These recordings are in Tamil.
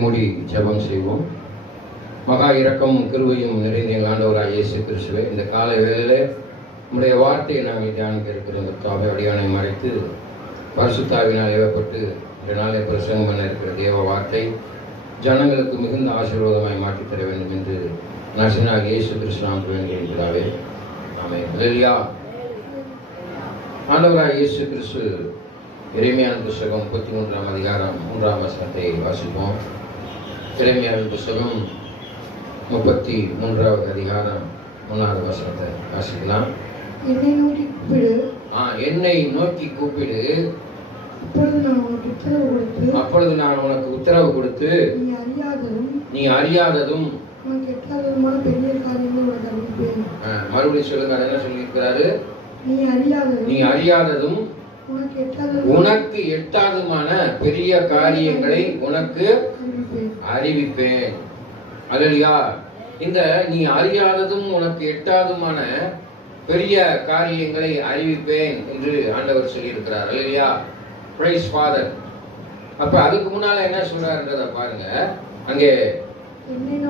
மூடி ஜெபம் செய்வோம். மகா இரக்கமும் கிருபையும் நிறைந்த எங்கள் ஆண்டவராகிய இயேசு கிறிஸ்துவே, இந்த காலை வேளையிலே உம்முடைய வார்த்தையை நாங்கள் தியானிக்க இருக்கிற தாவை அடியானை மறைத்து பரிசுத்தாவினால் ஏவப்பட்டு இந்த நாளை பிரசங்கம் பண்ண இருக்கிற தேவ வார்த்தை ஜனங்களுக்கு மிகுந்த ஆசீர்வாதமாய் மாற்றித் தர வேண்டும் என்று நசனாகிய இயேசு கிறிஸ்து நாமத்தில் வேண்டுகிறேன். ஆமென். அல்லேலூயா. ஆண்டவராகிய இயேசு கிறிஸ்து எரேமியாவின் புத்தகம் 33ஆம் அதிகாரம் 3ஆம் வசனத்தை வாசிப்போம். எரேமியாவின் புத்தகம் 33வது அதிகாரம் 3வது வசனத்தை வாசிக்கலாம். என்னை நோக்கி கூப்பிடு. என்னை நோக்கி கூப்பிடு. அப்பொழுது நான் உனக்கு உத்தரவு கொடுத்து நீ அறியாததும் உனக்கு எட்டாததுமான பெரிய காரியங்களை உனக்கு அறிவிப்பேன். மறுபடியும் சொல்லுங்க. என்ன சொல்லியிருக்கிறாரு? நீ அறியாததும் உனக்கு எட்டாததுமான பெரிய காரியங்களை உனக்கு அறிவிப்பேன். அல்லேலூயா. இந்த நீ அறியாததும் உனக்கு எட்டாததுமான பெரிய காரியங்களை அறிவிப்பேன் என்று ஆண்டவர் சொல்லியிருக்கிறார். அல்லேலூயா. Praise father. அப்ப அதுக்கு முன்னால என்ன சொல்றாருன்றத பாருங்க. அங்கே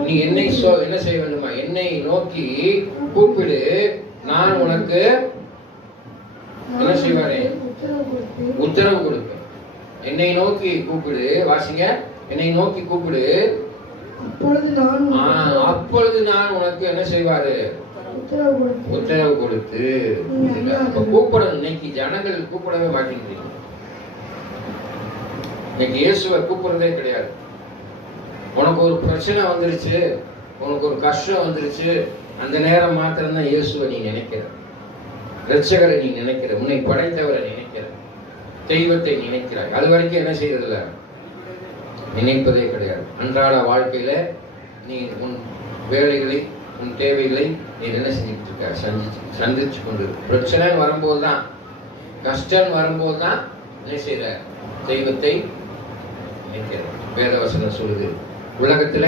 நீ என்னை என்ன செய்ய வேண்டுமா? என்னை நோக்கி கூப்பிடு, நான் உனக்கு என்ன செய்வாரே? உத்தரவு கொடுப்பேன். என்னை நோக்கி கூப்பிடு. வாசிங்க. என்னை நோக்கி கூப்பிடு, அப்பொழுது நான் உனக்கு என்ன செய்வாரு? உத்தரவு கொடுத்து. கூப்பிடணும். இன்னைக்கு ஜனங்கள் கூப்பிடவே மாட்டேங்கிறீங்க. இன்னைக்கு இயேசுவை கூப்பிடுறதே கிடையாது. உனக்கு ஒரு பிரச்சனை வந்துருச்சு, உனக்கு ஒரு கஷ்டம் வந்துருச்சு, அந்த நேரம் மாத்திரம்தான் இயேசுவை நீ நினைக்கிற, ரட்சகரை நீ நினைக்கிற, உன்னை படைத்தவரை நினைக்கிற, தெய்வத்தை நினைக்கிறாய். அது வரைக்கும் என்ன செய்யறதில்ல? நினைப்பதே கிடையாது. அன்றாட வாழ்க்கையில நீ உன் வேலைகளை, உன் தேவைகளை நீ என்ன செஞ்சுட்டு இருக்க? சந்திச்சு கொண்டு. பிரச்சனை வரும்போதுதான், கஷ்டம் வரும்போதுதான் என்ன செய்யற? தெய்வத்தை நினைக்கிற. வேதவசனம் சொல்லுது, உலகத்துல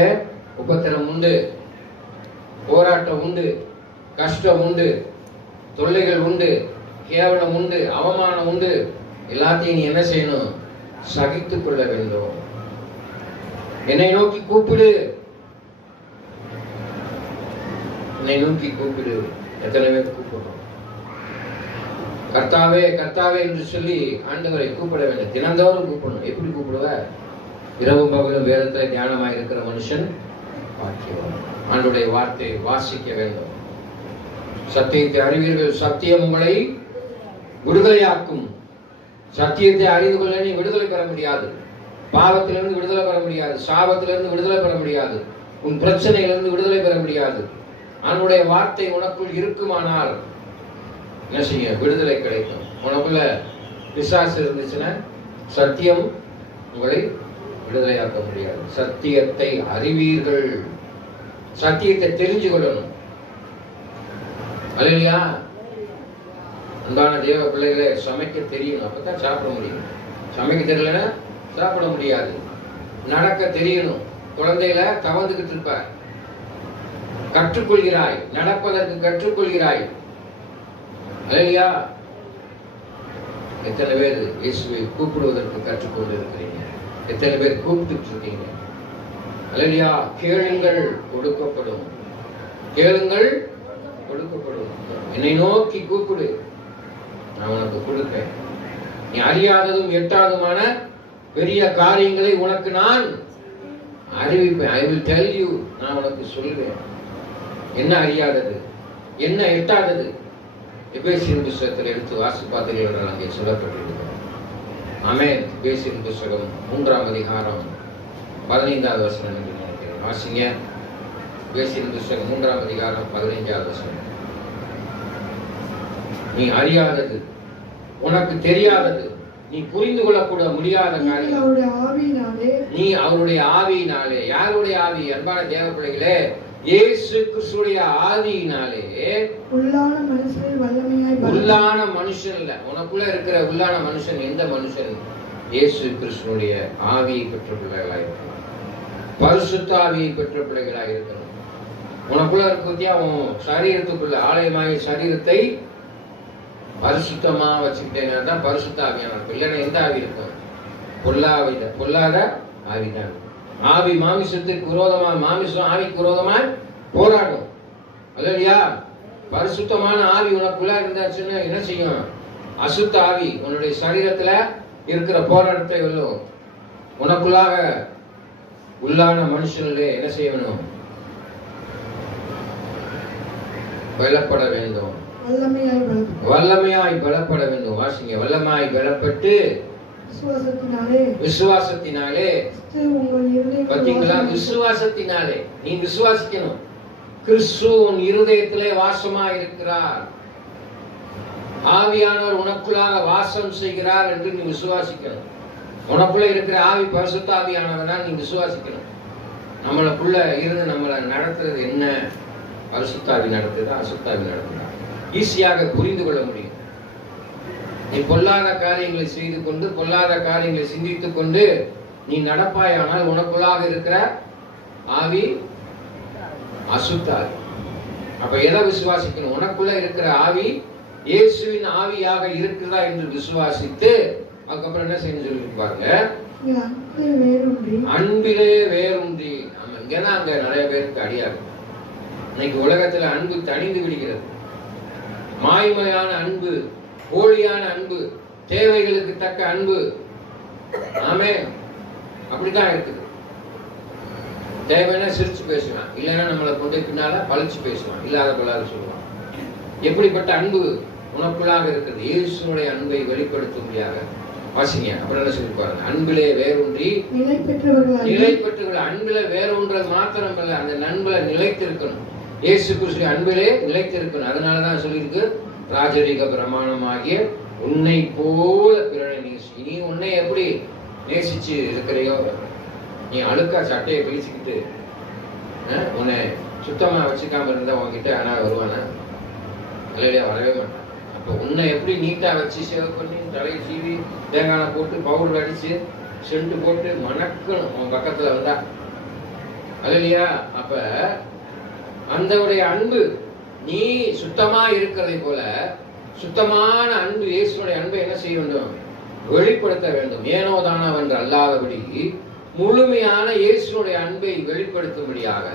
உபத்திரம் உண்டு, போராட்டம் உண்டு, கஷ்டம் உண்டு, தொல்லைகள் உண்டு, கேவலம் உண்டு, அவமானம் உண்டு. எல்லாத்தையும் நீ என்ன செய்யணும்? சகித்துக் கொள்ள வேண்டும். என்னை நோக்கி கூப்பிடு, என்னை நோக்கி கூப்பிடு. எத்தனை பேர் கூப்பிடுறோம்? கர்த்தாவே கர்த்தாவே என்று சொல்லி ஆண்டவரை கூப்பிட வேண்டும். தினந்தோறும் கூப்பிடணும். எப்படி கூப்பிடுவ? இரவும் பகலும் வேதத்துல தியானமாக இருக்கிற மனுஷன் பாக்கியவான். ஆண்டவருடைய வார்த்தை வாசிக்க வேண்டும். சத்தியத்தை அறிவீர்கள், சத்தியம் உங்களை விடுதலையாக்கும். சத்தியத்தை அறிந்து கொள்ள நீ விடுதலை பெற முடியாது. பாவத்திலிருந்து விடுதலை பெற முடியாது. சாபத்திலிருந்து விடுதலை பெற முடியாது. உன் பிரச்சனையிலிருந்து விடுதலை பெற முடியாது. அவனுடைய வார்த்தை உனக்குள் இருக்குமானால் என்ன செய்ய? விடுதலை கிடைக்கும். உனக்குள்ள பிசாசு இருந்துச்சுன்னா சத்தியம் உங்களை விடுதலையாக்க முடியாது. சத்தியத்தை அறிவீர்கள். சத்தியத்தை தெரிஞ்சு கொள்ளணும். அல்லேலூயா. அன்பான தேவ பிள்ளைகளை, சமைக்க தெரியணும், அப்பதான் சாப்பிட முடியும். சமைக்க தெரியலன்னா சாப்பிட முடியாது. நடக்க தெரியணும். குழந்தைகளை தவந்துகிட்டு இருப்ப, கற்றுக்கொள்கிறாய், நடப்பதற்கு கற்றுக்கொள்கிறாய். அல்லேலூயா. எத்தனை பேர் இயேசுவை கூப்பிடுவதற்கு கற்றுக்கொண்டு இருக்கிறீங்க? எத்தனை பேர் கூப்பிட்டு இருக்கீங்க? அல்லேலூயா. கேளுங்கள் கொடுக்கப்படும், கேளுங்கள் கொடுக்கப்படும். என்னை நோக்கி கூப்பிடு, நான் உனக்கு கொடுப்பேன். நீ அறியாததும் எட்டாததுமான பெரிய காரியங்களை உனக்கு நான் அறிவிப்பேன். I will tell you. நான் உனக்கு சொல்லுவேன். என்ன அறியாதது, என்ன எட்டாதது? எபேசியர் புத்தகத்தில் எடுத்து வாசி பார்த்தீர்கள், அங்கே சொல்லப்பட்டிருக்கிறது. ஆமென். எபேசியர் புத்தகம் 3ஆம் அதிகாரம் 15வது வசனம் என்று நினைக்கிறேன். வாசிங்க. எபேசியர் புத்தகம் 3ஆம் அதிகாரம் 15வது வசனம். நீ அறியாதது, உனக்கு தெரியாதது, நீ புரிந்து கொள்ளக்கூட முடியாத காரியம் நீ அவருடைய ஆவியினாலே. யாருடைய ஆவி? அன்பான தேவ பிள்ளைகளே, இயேசு கிறிஸ்துடைய ஆவியினாலே. உள்ளான மனுஷன் இல்ல, உனக்குள்ள இருக்கிற உள்ளான மனுஷன் எந்த மனுஷன்? இயேசு கிறிஸ்துடைய ஆவியை பெற்ற பிள்ளைகளாக இருக்கணும். பரிசுத்த ஆவியை பெற்ற பிள்ளைகளாக இருக்கணும். உனக்குள்ள இருக்க உன் சரீரத்துக்குள்ள ஆலயமாகிய சரீரத்தை பரிசுத்தமா வச்சுக்கிட்டேன்னா தான் பரிசுத்த ஆவியானவர். இல்லைன்னா எந்த ஆவி இருக்கும்? பொல்லாத ஆவிதான். ஆவி மாமிசத்திற்கு விரோதமா, மாமிசம் ஆவிக்கு விரோதமா போராடும். அல்லையா? பரிசுத்தமான ஆவி உனக்குள்ள இருந்தாச்சுன்னா என்ன செய்யும்? அசுத்த ஆவி உன்னுடைய சரீரத்துல இருக்கிற போராட்டத்தை வெல்லும். உனக்குள்ளாக உள்ளான மனுஷனிலே என்ன செய்யணும்? பலப்பட வேண்டும். வல்லமையாய் பலப்பட வேண்டும். வாசிங்க. வல்லமாய் பலப்பட்டு விசுவாசத்தினாலே. பாத்தீங்களா? விசுவாசத்தினாலே. நீ விசுவாசிக்கணும். கிறிஸ்து உன் இருதயத்திலே வாசமா இருக்கிறார். ஆவியானவர் உனக்குள்ளாக வாசம் செய்கிறார் என்று நீ விசுவாசிக்கணும். உனக்குள்ள இருக்கிற ஆவி பரிசுத்த ஆவியானவர்தான் நீ விசுவாசிக்கணும். நம்மளுக்குள்ள இருந்து நம்மளை நடத்துறது என்ன? பரிசுத்தாவி நடத்துதா, அசுத்தாவி நடத்துதா? ஈஸியாக புரிந்து கொள்ள முடியும். நீ பொல்லாத காரியங்களை செய்து கொண்டு, பொல்லாத காரியங்களை சிந்தித்துக் கொண்டு நீ நடப்பாயானால் உனக்குள்ளாக இருக்கிற ஆவி அசுத்தாவி. அப்ப எதை விசுவாசிக்கணும்? உனக்குள்ள இருக்கிற ஆவி இயேசுவின் ஆவியாக இருக்கிறதா என்று விசுவாசித்து அதுக்கப்புறம் என்ன செய்யணும் சொல்லி பாருங்க. அன்பிலே வேரூன்றி. நம்ம இங்கதான் அங்க நிறைய பேருக்கு அடியாது. இன்னைக்கு உலகத்துல அன்பு தணிந்து விடுகிறது. மாய்மையான அன்பு, போலியான அன்பு, தேவைகளுக்கு தக்க அன்பு. ஆமே, அப்படித்தான் இருக்குது. தேவைன்னா சிரிச்சு பேசுவான், இல்லைன்னா நம்மளை கொண்டு பின்னால பழிச்சு பேசுவான், இல்லாத கொள்ளாத சொல்லுவான். எப்படிப்பட்ட அன்பு உனக்குள்ளாக இருக்கிறது? இயேசுனுடைய அன்பை வெளிப்படுத்தும்படியாக வாசிங்க. அப்புறம் என்ன சொல்லி பாருங்க. அன்பிலே வேரூன்றி நிலை பெற்றவர்கள். அன்பில வேரூன்றது மாத்திரம் அல்ல, அந்த அன்புல நிலைத்திருக்கணும். இயேசு கிறிஸ்து அன்பிலே நிலைத்திருக்கணும். அதனாலதான் சொல்லியிருக்கு, ராஜரீக பிரமாணமாகிய உன்னை போல பிறனை நேசி. நீ உன்னை எப்படி நேசிச்சு இருக்கிறையோ, நீ அழுக்கா சட்டையை பேசிக்கிட்டு உன்னை சுத்தமா வச்சுக்காம இருந்தா உன்கிட்ட ஆனா வருவானா? இல்லையா? வரவே மாட்டான். அப்போ உன்னை எப்படி நீட்டா வச்சு சேவ் பண்ணி தலையை சீவி தேங்காய் போட்டு பவுடர் அடிச்சு சென்ட் போட்டு மணக்கணும் உன் பக்கத்துல வந்தா. இல்லையா? அப்ப அந்த அன்பு நீ சுத்தமா இருக்கிறதை போல சுத்தமான அன்பு, இயேசுடைய அன்பை என்ன செய்ய வேண்டும்? வெளிப்படுத்த வேண்டும். ஏனோ தானவென்று அல்லாதபடி முழுமையான இயேசுடைய அன்பை வெளிப்படுத்தும்படியாக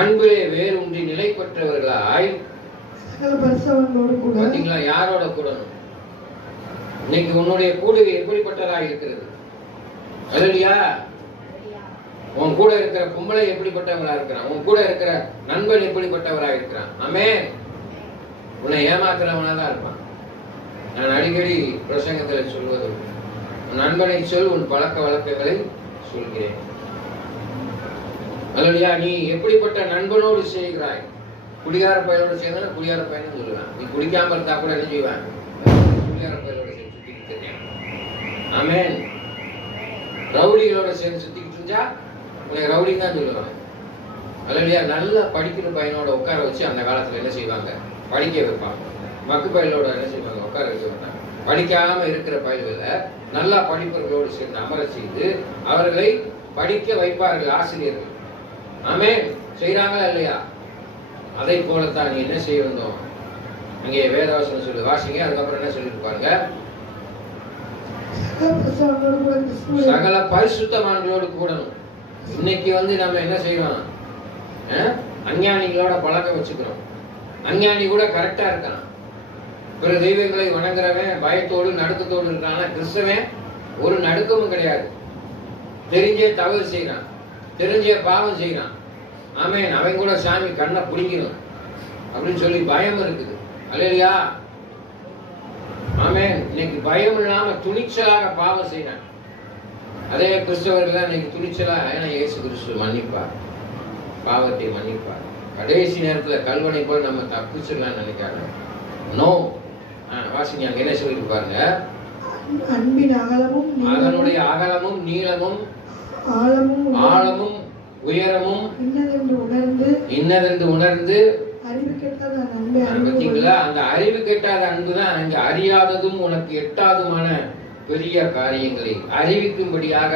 அன்பிலே வேரூன்றி நிலை பெற்றவர்களாய். பாத்தீங்களா? யாரோட கூடணும்? இன்னைக்கு உன்னுடைய கூடுகை எப்படிப்பட்டதா இருக்கிறது? இல்லையா? உன் கூட இருக்கிற பொம்பளை எப்படிப்பட்டவங்களா இருக்கிறான்? உன் கூட இருக்கிற நண்பன் எப்படிப்பட்டவரா இருக்கிறான்? ஆமென். உன்னை ஏமாத்துறவனா தான் இருப்பான். நான் அடிக்கடி பிரசங்கத்தில் சொல்வது, உன் நண்பனை சொல், உன் பழக்க வழக்கங்களை சொல்கிறேன். அல்லையா? நீ எப்படிப்பட்ட நண்பனோடு செய்கிறாய்? குடிகார பையனோடு சேர்ந்தா குடிகார பையன் சொல்லுவேன். நீ குடிக்காம இருந்தா கூட என்ன செய்வேன்? குடிகார பையனோட சேர்ந்து சுத்திக்கிட்டு இருக்கேன். ஆமென். ரவுடிகளோட சேர்ந்து சுத்திக்கிட்டு இருந்தா உன்னை ரவுடின்னு தான் சொல்லுவாங்க. அல்லையா? நல்லா படிக்கிற பையனோட உட்கார வச்சு அந்த காலத்துல என்ன செய்வாங்க? படிக்க வைப்பாங்க. மக்கு பயிலோட என்ன செய்வாங்க? உட்கார வைக்க மாட்டாங்க. படிக்காம இருக்கிற பயில்களை நல்லா படிப்பவர்களோடு சேர்ந்து அமர செய்து அவர்களை படிக்க வைப்பார்கள் ஆசிரியர்கள். ஆமே, செய்யறாங்களா இல்லையா? அதை போலத்தான் நீ என்ன செய்ய வேண்டும்? அங்கே வேதவசனம் சொல்லி வாசிங்க. அதுக்கப்புறம் என்ன சொல்லிட்டு பாருங்க. சகல பரிசுத்தவான்களோடு கூடணும். இன்னைக்கு நம்ம என்ன செய்யறோம்? அஞ்ஞானிகளோட பழக்கம் வச்சுக்கிறோம். அஞ்ஞானி கூட கரெக்டா இருக்கான். பிற தெய்வங்களை வணங்குறவன் பயத்தோடு நடுக்கத்தோடு இருக்கான். கிறிஸ்தவன் ஒரு நடுக்கமும் கிடையாது. தெரிஞ்சே தவறு செய்யறான், தெரிஞ்சே பாவம் செய்யறான். ஆமென். அவன் கூட சாமி கண்ணை பிடிக்கணும் அப்படின்னு சொல்லி பயம் இருக்குது. அல்லையா? ஆமென். இன்னைக்கு பயம் இல்லாம துணிச்சலாக பாவம் செய்யறான். அதே கிறிஸ்தவர்கள் தான் இன்னைக்கு துணிச்சலா, ஏன்னா இயேசு கிறிஸ்து மன்னிப்பார், பாவத்தை மன்னிப்பார். கடைசி நேரத்துல கல்வனை போல் நம்ம தப்பிச்சிடலாம்னு நினைக்காங்க. நோ. வாசிங்க. அங்க என்ன சொல்லிட்டு பாருங்க. அன்பின் அகலமும் அதனுடைய அகலமும் நீளமும் ஆழமும் உயரமும் இன்னதென்று உணர்ந்து அறிவு கெட்டாத அன்பு. பார்த்தீங்களா? அந்த அறிவு கெட்டாத அன்பு தான் அங்க அறியாததும் உனக்கு எட்டாதுமான பெரிய காரியங்களை அறிவிக்கும்படியாக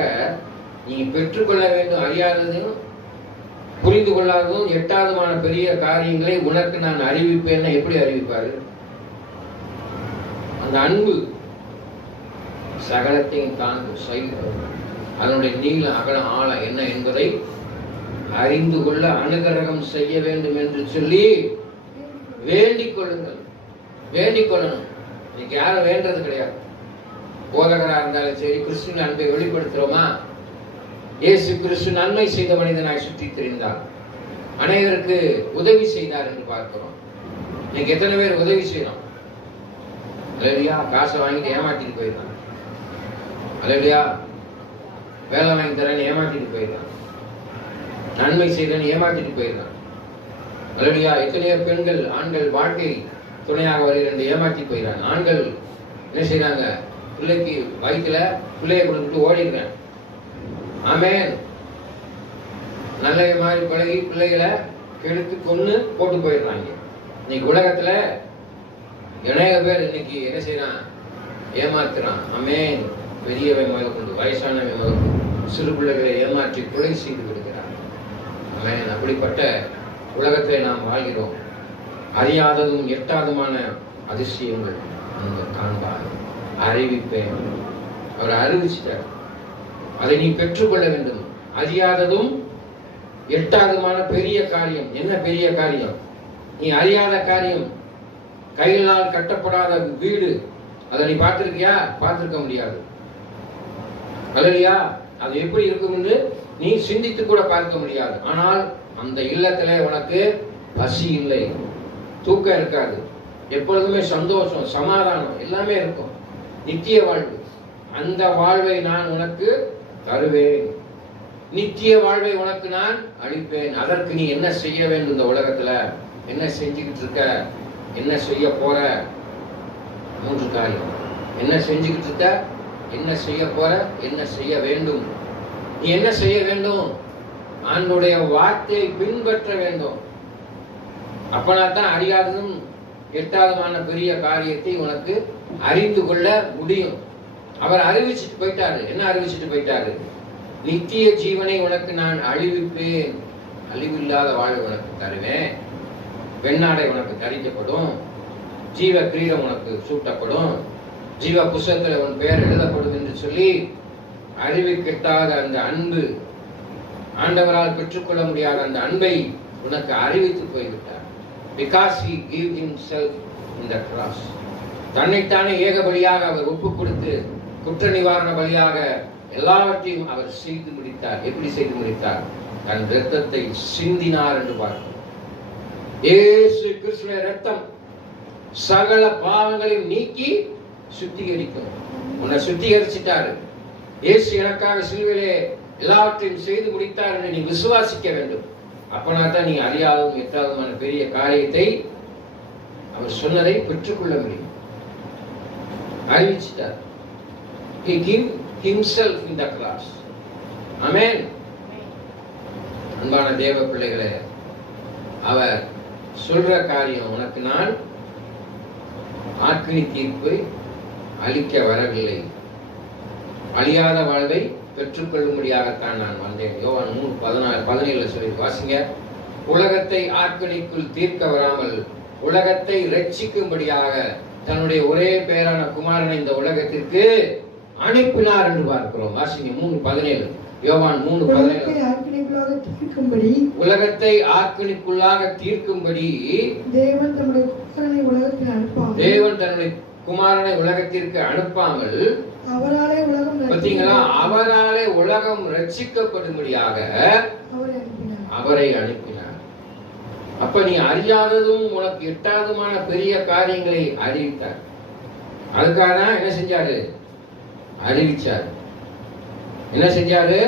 நீ பெற்றுக்கொள்ள வேண்டும். அறியாததும் புரிந்து கொள்ளாததும் எட்டாதுமான பெரிய காரியங்களை உனக்கு நான் அறிவிப்பேன். எப்படி அறிவிப்பாரு? அந்த அன்பு சகலத்தையும் தாங்கும். அதனுடைய நீள அகல ஆழம் என்ன என்பதை அறிந்து கொள்ள அனுகிரகம் செய்ய வேண்டும் என்று சொல்லி வேண்டிக் கொள்ளுங்கள். வேண்டிக் கொள்ளணும். இன்னைக்கு யாரும் வேண்டது கிடையாது. போதகராக இருந்தாலும் சரி, கிறிஸ்துவின் அன்பை வெளிப்படுத்துறோமா? இயேசு கிறிஸ்து நன்மை செய்த மனிதனாய் சுற்றி திரிந்தார், அனைவருக்கு உதவி செய்தார் என்று பார்க்கிறோம். இன்னைக்கு எத்தனை பேர் உதவி செய்யறோம்? அல்லேலூயா. காசை வாங்கிட்டு ஏமாத்திட்டு போயிடலாம். அல்லேலூயா. வேலை வாங்கி தரேன்னு ஏமாத்திட்டு போயிடலாம். நன்மை செய்தேன்னு ஏமாத்திட்டு போயிடலாம். அல்லேலூயா. எத்தனையோ பெண்கள் ஆண்கள் வாழ்க்கை துணையாக வருகிற ஏமாத்தி போயிடறாங்க. ஆண்கள் என்ன செய்யறாங்க? பிள்ளைக்கு வயிற்றுல பிள்ளைய கொடுத்துட்டு ஓடிடுறேன். ஆமென். நல்ல மாதிரி பழகி பிள்ளைகளை கெடுத்து கொன்னு போட்டு போயிடுறாங்க. இன்னைக்கு உலகத்துல அநேக பேர் இன்னைக்கு என்ன செய்யறான்? ஏமாத்துறான். ஆமென். பெரியவை முதற்கொண்டு வயசானவை முதற்கொண்டு சிறு பிள்ளைகளை ஏமாற்றி கொலை செய்து விடுகிறார். ஆமென். அப்படிப்பட்ட உலகத்தை நாம் வாழ்கிறோம். அறியாததும் எட்டாததுமான அதிசயங்கள் நீங்கள் காண்பார். அறிவிப்பேன். அவர் அறிவிச்சிட்டார். அதை நீ பெற்றுக்கொள்ள வேண்டும். அறியாததும் எட்டாததுமான பெரிய காரியம். என்ன பெரிய காரியம்? நீ அறியாத காரியம். கையினால் கட்டப்படாத வீடு. அதை நீ பார்த்திருக்கியா? பார்த்திருக்க முடியாது. அல்லேலூயா. அது எப்படி இருக்கும் என்று நீ சிந்தித்து கூட பார்க்க முடியாது. ஆனால் அந்த இல்லத்துல உனக்கு பசி இல்லை, தூக்கம் இருக்காது, எப்பொழுதுமே சந்தோஷம், சமாதானம் எல்லாமே இருக்கும். நித்திய வாழ்வு. அந்த வாழ்வை நான் உனக்கு தருவேன். நித்திய வாழ்வை உனக்கு நான் அளிப்பேன். அதற்கு நீ என்ன செய்ய வேண்டும்? இந்த உலகத்துல என்ன செஞ்சுக்கிட்டு இருக்க? என்ன செய்ய போற? 3 காரியம். என்ன செஞ்சுக்கிட்டு இருக்க? என்ன செய்ய போற? என்ன செய்ய வேண்டும்? நீ என்ன செய்ய வேண்டும்? ஆண்டவருடைய வார்த்தையை பின்பற்ற வேண்டும். அப்பனா தான் அறியாததும் எட்டாததுமான பெரிய காரியத்தை உனக்கு அறிந்து கொள்ள முடியும். அவர் அறிவிச்சுட்டு போயிட்டாரு. என்ன அறிவிச்சுட்டு போயிட்டாரு? நித்திய ஜீவனை உனக்கு நான் அழிவிப்பேன். அழிவில்லாத வாழ்வை உனக்கு தருவேன். வெண்ணாடை உனக்கு தரிக்கப்படும். ஜீவ கிரீடம் உனக்கு சூட்டப்படும். ஜீவ புஸ்தகத்தில் உன் பெயர் எழுதப்படும் என்று சொல்லி அறிவிக்கட்டாத அந்த அன்பு, ஆண்டவரால் பெற்றுக்கொள்ள முடியாத அந்த அன்பை உனக்கு அறிவித்து போய்விட்டார். Because he gave himself in the cross. தன்னைத்தானே ஏக பலியாக அவர் ஒப்பு கொடுத்து குற்ற நிவாரண பலியாக எல்லாவற்றையும் அவர் செய்து முடித்தார். எப்படி செய்து முடித்தார்? தன் இரத்தத்தை சிந்தினார் என்று பார்க்கிறோம். இயேசு கிறிஸ்துவின் இரத்தம் சகல பாவங்களையும் நீக்கி சுத்திகரிக்கும். உன்னை சுத்திகரிச்சிட்டாரு. இயேசு எனக்காக சிலுவையிலே எல்லாவற்றையும் செய்து முடித்தார் என்று நீ விசுவாசிக்க வேண்டும். அப்பனா தான் நீ அறியாததும் எட்டாததுமான பெரிய காரியத்தை அவர் சொன்னதை பெற்றுக்கொள்ள முடியும். அறிவிச்சிட்டார். He gave himself in the cross. Amen. அன்பான தேவ பிள்ளைகளே, அவர் சொல்ற காரியம், உனக்கு நான் ஆக்கினி தீர்ப்பை அளிக்க வரவில்லை, அழியாத வாழ்வை பெற்றுக்கொள்ளும்படியாகத்தான் நான் வந்தேன். யோவான் 3:16-17 சொல்லி வாசிங்க. உலகத்தை ஆக்கினிக்குள் தீர்க்க வராமல் உலகத்தை ரட்சிக்கும்படியாக தன்னுடைய ஒரே பேரான குமாரனை இந்த உலகத்திற்கு அனுப்பினார் என்று பார்க்கிறோம். வாசிங்க 3:17. யோவான் 3:17. உலகத்தை ஆக்கினிக்குள்ளாக தீர்க்கும்படி தேவன் தன்னுடைய குமாரனை உலகத்திற்கு அனுப்பாமல் அவராலே உலகம் ரட்சிக்கப்படும்படியாக அவரை அனுப்பினார். அப்ப நீ அறியாததும் உனக்கு எட்டாததுமான பெரிய காரியங்களை அறிவித்தார். அதுக்காக தான் என்ன செஞ்சாரு? அறிவிச்சார். என்ன செஞ்சாரு?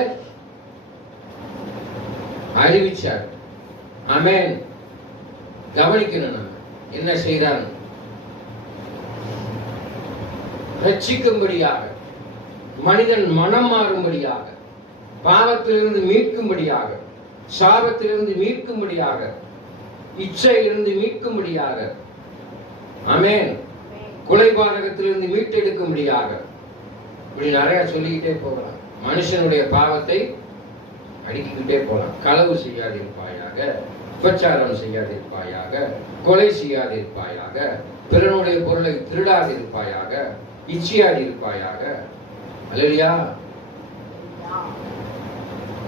அறிவிச்சார். ஆமென். கவனிக்கணும் நம்ம என்ன செய்யறாரு. ரட்சிக்கும்படியாக, மனிதன் மனம் மாறும்படியாக, பாவத்திலிருந்து மீட்கும்படியாக, சாபத்திலிருந்து மீட்கும்படியாக, இச்சையிலிருந்து மீட்கும்படியாக, ஆமென், கொலைபாதகத்திலிருந்து மீட்டெடுக்கும்படியாக, இப்படி நிறைய சொல்லிக்கிட்டே போகலாம். மனுஷனுடைய பாவத்தை அடுக்கிக்கிட்டே போகலாம். களவு செய்யாதிருப்பாயாக, உபச்சாரம் செய்யாதிருப்பாயாக, கொலை செய்யாதிருப்பாயாக, பிறனுடைய பொருளை திருடாதிருப்பாயாக, இச்சையாதிருப்பாயாக. அல்லேலூயா.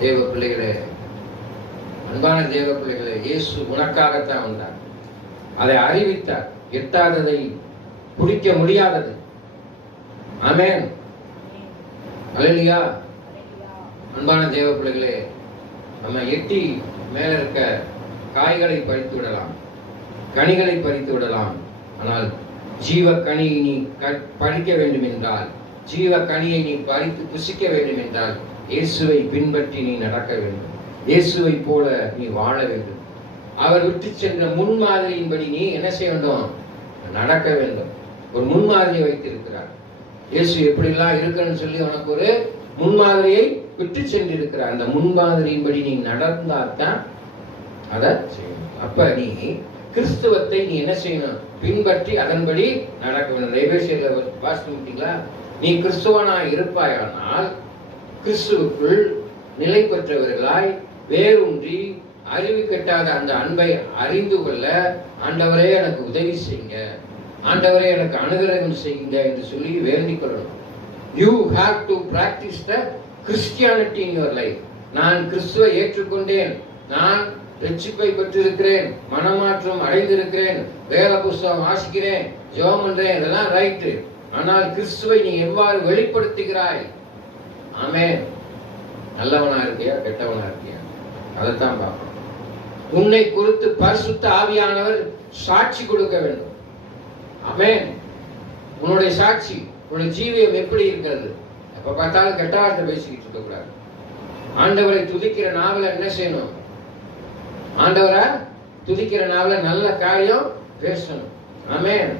தேவ பிள்ளைகளே, அன்பான தேவ பிள்ளைகளே, இயேசு உனக்காகத்தான் வந்தார். அதை அறிவித்தார். எட்டாததை பிடிக்க முடியாதது. ஆமென். அல்லேலூயா. அன்பான தேவ பிள்ளைகளே, நம்ம எட்டி மேல இருக்க காய்களை பறித்து விடலாம், கனிகளை பறித்து விடலாம். ஆனால் ஜீவ கனியை நீ பறிக்க வேண்டும் என்றால், ஜீவ கனியை நீ பறித்து புசிக்க வேண்டும் என்றால், இயேசுவை பின்பற்றி நீ நடக்க வேண்டும். இயேசுவை போல நீ வாழ வேண்டும். அவர் விட்டு சென்ற முன்மாதிரியின்படி நீ என்ன செய்ய வேண்டும்? நடக்க வேண்டும். ஒரு முன்மாதிரியை வைத்திருக்கிறார். இயேசு எப்படிலாம் இருக்குன்னு சொல்லி உனக்கு ஒரு முன்மாதிரியை விட்டு சென்றிருக்கிறார். அந்த முன்மாதிரியின்படி நீ நடந்தால்தான் அதை செய்யணும். அப்ப நீ கிறிஸ்துவத்தை நீ என்ன செய்யணும்? பின்பற்றி அதன்படி நடக்க வேண்டும். எபேசியர்ல வாசித்தீங்களா? நீ கிறிஸ்துவனாய் இருப்பாயானால் கிறிஸ்துவுக்குள் நிலை பெற்றவர்களாய் வேரூன்றி அறிவு கெட்டாத அந்த அன்பை அறிந்து கொள்ள ஆண்டவரே எனக்கு உதவி செய்யுங்க, ஆண்டவரே எனக்கு அனுகிரகம் செய்யுங்க என்று சொல்லி வேண்டிக் கொள்ளணும். You have to practice the Christianity in your life. நான் கிறிஸ்துவை ஏற்றுக்கொண்டேன், நான் ரட்சிப்பை பெற்றிருக்கிறேன், மனமாற்றம் அடைந்திருக்கிறேன், வேத புஸ்தகம் வாசிக்கிறேன், ஜெபம் பண்றேன், இதெல்லாம் ரைட்டு. ஆனால் கிறிஸ்துவை நீ எவ்வாறு வெளிப்படுத்துகிறாய்? ஆமென். நல்லவனா இருக்கியா, கெட்டவனா இருக்கியா? அதைத்தான் பார்ப்போம். உன்னை குறித்து பரிசுத்த ஆவியானவர் சாட்சி கொடுக்க வேண்டும். ஆமென். உன்னுடைய சாட்சி, உன்னுடைய ஜீவியம் எப்படி இருக்கிறது? எப்ப பார்த்தாலும் கெட்ட வார்த்தை பேசிக்கிட்டு இருக்க கூடாது. ஆண்டவரை துதிக்கிற நாவல என்ன செய்யணும்? ஆண்டவரை துதிக்கிற நாவல நல்ல காரியம் பேசணும். ஆமென்.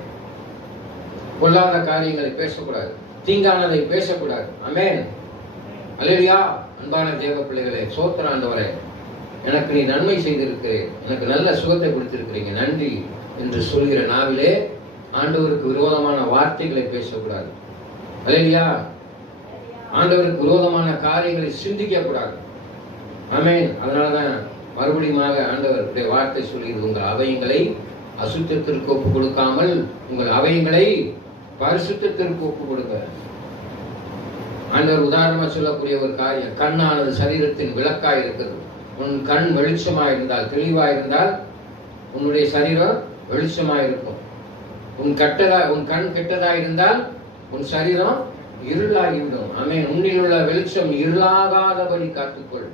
பொல்லாத காரியங்களை பேசக்கூடாது, தீங்கானதை பேசக்கூடாது. ஆமென். அல்லேலூயா. அன்பான தேவ பிள்ளைகளே, சோத்திரம் ஆண்டவரே, எனக்கு நீ நன்மை செய்திருக்கிறேன், எனக்கு நல்ல சுகத்தை கொடுத்திருக்கிறீங்க, நன்றி என்று சொல்கிற நாவிலே ஆண்டவருக்கு விரோதமான வார்த்தைகளை பேசக்கூடாது. அல்லேலூயா. ஆண்டவருக்கு விரோதமான காரியங்களை சிந்திக்க கூடாது. ஆமென். அதனாலதான் மறுபடியும் ஆண்டவருடைய வார்த்தை சொல்கிறது, உங்கள் அவயங்களை அசுத்தத்திற்கு ஒப்பு கொடுக்காமல் உங்கள் அவயங்களை பரிசுத்தத்திற்கு ஒப்பு கொடுங்க. ஆண்டவர் உதாரணமா சொல்லக்கூடிய ஒரு காரியம், கண்ணானது சரீரத்தின் விளக்காய் இருக்கிறது. உன் கண் வெளிச்சமாய் இருந்தால், தெளிவாய் இருந்தால் உன்னுடைய சரீரம் வெளிச்சமாய் இருக்கும். உன் கண் கெட்டதா இருந்தால் உன் சரீரம் இருளாகிவிடும். ஆமென். உன்னில் உள்ள வெளிச்சம் இருளாகாதபடி காத்துக்கொள்.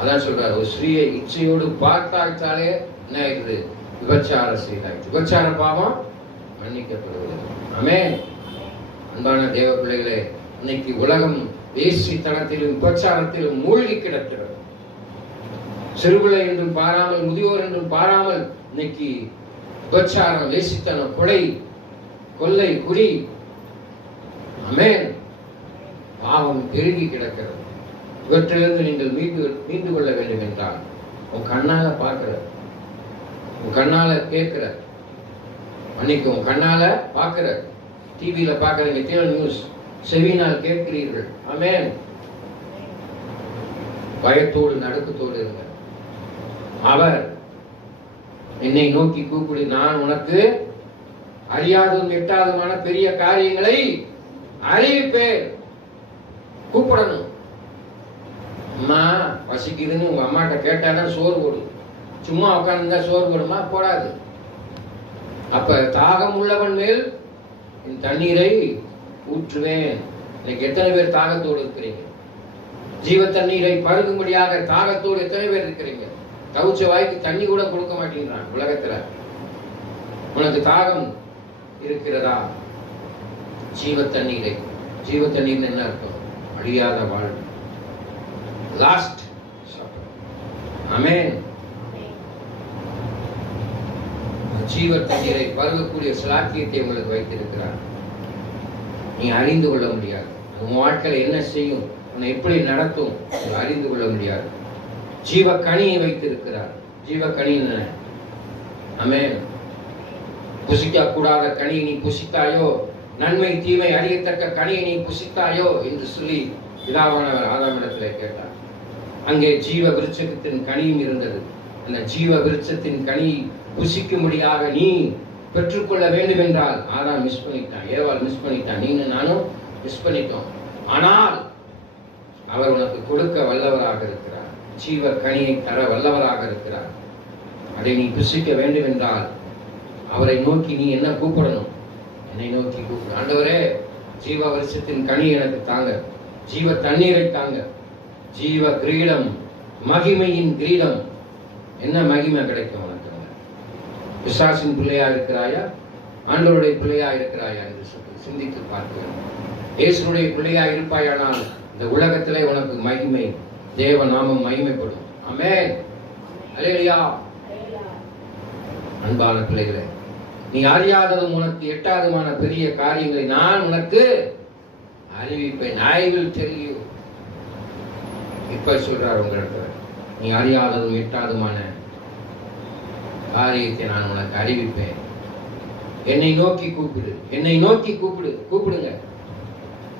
அதான் சொல்றாரு, ஒரு ஸ்ரீயை இச்சையோடு பார்த்தாலே என்ன ஆயிடுது? விபச்சார செய்தாயிற்று. விபச்சார பாவம் மன்னிக்கப்படுவது. ஆமென். அன்பான தேவ பிள்ளைகளே, இன்னைக்கு உலகம் வேசித்தனத்திலும் விபச்சாரத்திலும் மூழ்கி கிடக்கிறது. சிறுபிள்ளை என்றும் பாராமல், முதியோர் என்றும் பாராமல் இன்னைக்கு விபச்சாரம், வேசித்தனம், கொலை, கொள்ளை, குடி, ஆமென், பாவம் பெருகி கிடக்கிறது. இவற்றிலிருந்து நீங்கள் மீண்டு கொள்ள வேண்டும் என்றால் உன் கண்ணால பார்க்கிற, உன் கண்ணால கேட்கிற, அன்னைக்கு உன் கண்ணால பார்க்கிற, டிவியில பார்க்கறீங்க, டிவி நியூஸ், செவினால் கேட்கிறீர்கள். ஆமென். பயத்தோடு நடுக்கத்தோடு இருங்க. அவர் என்னை நோக்கி கூப்பிடு, நான் உனக்கு அறியாதும் எட்டாதுமான பெரிய காரியங்களை அறிவிப்பேன். கூப்பிடணும். அம்மா பசிக்குதுன்னு உங்க அம்மாட்ட கேட்டாதான் சோறு போடு. சும்மா உட்கார்ந்தா சோறு போடுமா? போடாது. அப்ப தாகம் உள்ளவன் மேல் என் தண்ணீரை ஊற்றுவேன். இன்னைக்கு எத்தனை பேர் தாகத்தோடு இருக்கிறீங்க? ஜீவ தண்ணீரை பருகும்படியாக தாகத்தோடு எத்தனை பேர் இருக்கிறீங்க? தவிச்ச வாய்க்கு தண்ணி கூட கொடுக்க மாட்டேங்கிறான் உலகத்துல. உனக்கு தாகம் இருக்கிறதா? ஜீவ தண்ணீரை. ஜீவ தண்ணீர் என்ன அர்த்தம்? அழியாத வாழ்வு. Last supper. ஆமென். ஜீவ தண்ணீரை பருகக்கூடிய சிலாக்கியத்தை உங்களுக்கு வைத்திருக்கிறார். நீ அறிந்து கொள்ள முடியாது. உன் வாழ்க்கையில என்ன செய்யும், உன்னை எப்படி நடத்தும் அறிந்து கொள்ள முடியாது. ஜீவ கனியை வைத்திருக்கிறார். ஜீவ கனி என்ன? ஆமென். புசிக்க கூடாத கனியை நீ புசித்தாயோ, நன்மை தீமை அறியத்தக்க கனியை நீ புசித்தாயோ என்று சொல்லி பிதாவானவர் ஆதாமிடத்திலே கேட்டார். அங்கே ஜீவ விருட்சத்தின் கனியும் இருந்தது. அந்த ஜீவ விருட்சத்தின் கனி புசிக்கும்படியாக நீ பெற்றுக்கொள்ள வேண்டும் என்றால் ஆதாம் மிஸ் பண்ணிட்டான், ஏவாள் மிஸ் பண்ணிட்டான், நீங்க நானும் மிஸ் பண்ணிட்டோம். ஆனால் அவர் உனக்கு கொடுக்க வல்லவராக இருக்கிறார். ஜீவ கனியை தர வல்லவராக இருக்கிறார். அதை நீ புசிக்க வேண்டும் என்றால் அவரை நோக்கி நீ என்ன கூப்பிடணும்? என்னை நோக்கி கூப்பிடு. ஆண்டவரே, ஜீவ வருஷத்தின் கனி எனக்கு தாங்க, ஜீவ தண்ணீரை தாங்க, ஜீவ கிரீடம், மகிமையின் கிரீடம். என்ன மகிமை கிடைக்கும் உனக்கு? பிசாசின் பிள்ளையா இருக்கிறாயா, ஆண்டவருடைய பிள்ளையா இருக்கிறாயா என்று சிந்தித்து பார்க்க வேண்டும். இயேசுனுடைய பிள்ளையா இருப்பாயானால் இந்த உலகத்திலே உனக்கு மகிமை, தேவ நாமம் மகிமைப்படும். ஆமென், அல்லேலூயா. அன்பான பிள்ளைகளே, நீ அறியாததும் உனக்கு எட்டாததுமான பெரிய காரியங்களை நான் உனக்கு அறிவிப்பேன். I will tell you. இப்ப சொல்றார் உங்களுக்கு, நீ அறியாததும் எட்டாததுமான காரியத்தை நான் உனக்கு அறிவிப்பேன். என்னை நோக்கி கூப்பிடு, என்னை நோக்கி கூப்பிடு. கூப்பிடுங்க,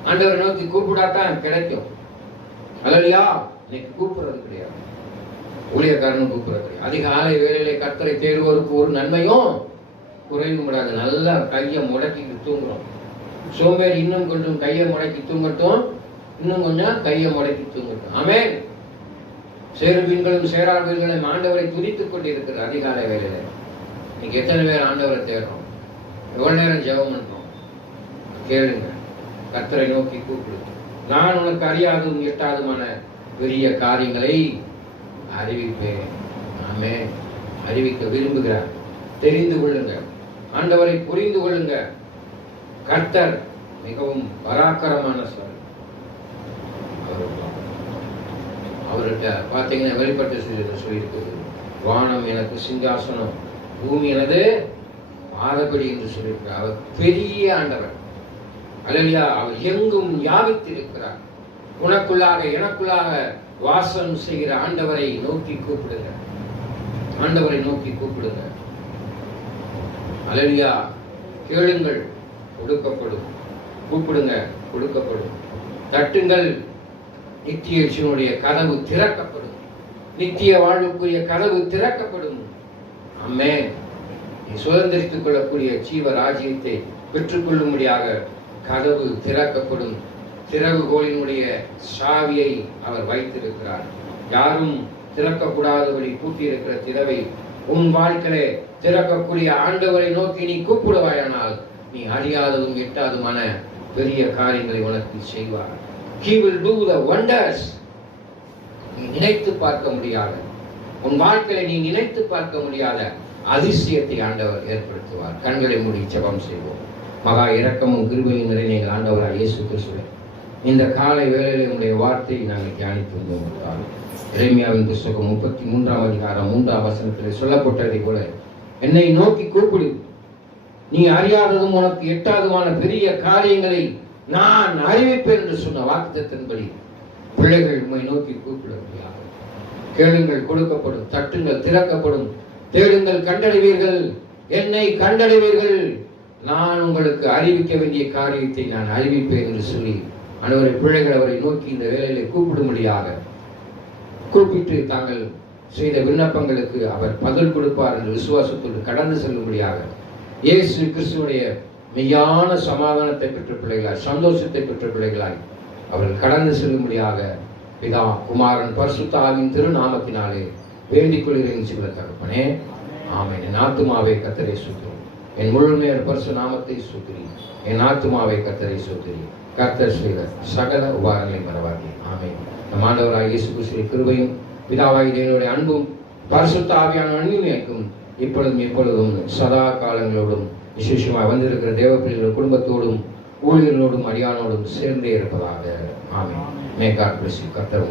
ஆண்டவரை நோக்கி கூப்பிடாதான் கிடைக்கும். அல்லேலூயா. இன்னைக்கு கூப்பிடுறது கிடையாது, ஊழியக்காரனும் கூப்பிடுறது கிடையாது. அதிகாலை வேளையிலே கர்த்தரை தேடுவோருக்கு ஒரு நன்மையும் குறைவும் கூடாது. நல்லா கையை முடக்கிட்டு தூங்குறோம். சோம்பேறி இன்னும் கொஞ்சம் கையை முடக்கி தூங்கட்டும், இன்னும் கொஞ்சம் கையை முடக்கி தூங்கட்டும். ஆமென். சேருவீன்களும் சேராவீன்களும் ஆண்டவரை துதித்துக் கொண்டிருக்கிறது அதிகாலை வேளையில. இன்னைக்கு எத்தனை பேர் ஆண்டவரை தேடுறோம்? எவ்வளவு நேரம் ஜெபம் பண்றோம்? கேளுங்க, கர்த்தரை நோக்கி கூப்பிடு. நான் உனக்கு அறியாதும் எட்டாதுமான பெரிய காரியங்களை அறிவிப்பேன். ஆமென். அறிவிக்க விரும்புகிறார். தெரிந்து கொள்ளுங்க, ஆண்டவரை புரிந்து கொள்ளுங்க. கர்த்தர் மிகவும் பராக்கிரமான சொல். அவர்கிட்ட பார்த்தீங்கன்னா வெளிப்பட்ட சொல்லியிருக்கிறது, வானம் எனக்கு சிங்காசனம், பூமி எனது பாதபடி என்று சொல்லியிருக்கிறார். அவர் பெரிய ஆண்டவர். அல்லேலூயா. அவர் எங்கும் வியாபித்திருக்கிறார். உனக்குள்ளாக எனக்குள்ளாக வாசம் செய்கிற ஆண்டவரை நோக்கி கூப்பிடுங்க, ஆண்டவரை நோக்கி கூப்பிடுங்க. அல்லேலூயா. கேளுங்கள், கொடுக்கப்படும். கூப்பிடுங்க, கொடுக்கப்படும். தட்டுங்கள், நித்திய ஜீவனுடைய கதவு திறக்கப்படும். நித்திய வாழ்வுக்குரிய கதவு திறக்கப்படும். ஆமென். நீ சுதந்திரித்துக் கொள்ளக்கூடிய ஜீவ ராஜ்யத்தை பெற்றுக்கொள்ளும்படியாக கதவு திறக்கப்படும். திறவுகோலினுடைய சாவியை அவர் வைத்திருக்கிறார். யாரும் திறக்கக்கூடாதபடி பூட்டியிருக்கிற திறவை உன் வாழ்க்கையிலே திறக்கக்கூடிய ஆண்டவரை நோக்கி நீ கூப்பிடுவாயானால் நீ அறியாததும் எட்டாதுமான பெரிய காரியங்களை உனக்கு செய்வார். He will do the wonders. நீ நினைத்து பார்க்க முடியாத, உன் வாழ்க்கையில நீ நினைத்து பார்க்க முடியாத அதிசயத்தை ஆண்டவர் ஏற்படுத்துவார். கண்களை மூடி ஜெபம் செய்வோம். மகா இரக்கமும் கிருபையும் நிறைந்த எங்கள் ஆண்டவராகிய இயேசு கிறிஸ்துவே, இந்த காலை வேளையிலே உடைய வார்த்தையை நாங்கள் தியானித்து வந்தோம். எரேமியாவின் புத்தகம் 33ஆம் அதிகாரம் 3ஆம் வசனத்திலே சொல்லப்பட்டதை போல என்னை நோக்கி கூப்பிடு, நீ அறியாததும் உனக்கு எட்டாதுமான பெரிய காரியங்களை நான் அறிவிப்பேன் என்று சொன்ன வாக்குத்தத்தின்படி பிள்ளைகள் உம்மை நோக்கி கூப்பிடுவார்கள். கேளுங்கள், கொடுக்கப்படும். தட்டுங்கள், திறக்கப்படும். தேடுங்கள், கண்டடைவீர்கள். என்னை கண்டடைவீர்கள். நான் உங்களுக்கு அறிவிக்க வேண்டிய காரியத்தை நான் அறிவிப்பேன் என்று சொல்லி அனைவரை பிள்ளைகள் அவரை நோக்கி இந்த வேளையிலே கூப்பிடும்படியாக கூப்பிட்டு தாங்கள் செய்த விண்ணப்பங்களுக்கு அவர் பதில் கொடுப்பார் என்று விசுவாசத்தோடு கடந்து செல்லும்படியாக இயேசு கிறிஸ்துவுடைய மெய்யான சமாதானத்தை பெற்ற பிள்ளைகளாய், சந்தோஷத்தை பெற்ற பிள்ளைகளாய் அவர்கள் கடந்து செல்லும்படியாக பிதா குமாரன் பரிசுத்த ஆவியின் திருநாமத்தினாலே வேண்டிக் கொள்கிறேன் சிவ தகப்பனே. ஆமென். என் ஆத்துமாவை கர்த்தரை ஸ்தோத்திரி, என் முழுமையான பரிசு நாமத்தை ஸ்தோத்திரி, என் ஆத்துமாவை கர்த்தரை ஸ்தோத்திரி. கர்த்தர் செய்த சகல உபகாரங்களை மறவாதே. ஆமென். நம் ஆண்டவராகிய இயேசு கிறிஸ்துவின் கிருபையும் பிதாவாகிய தேவனுடைய அன்பும் பரிசுத்த ஆவியான அன்பினைக்கும் இப்பொழுதும் எப்பொழுதும் சதா காலங்களோடும் விசேஷமாக வந்திருக்கிற தேவ பிள்ளைகள் குடும்பத்தோடும் ஊழியர்களோடும் அடியானோடும் சேர்ந்தே இருப்பதாக. ஆமென். May God bless you. கர்த்தர்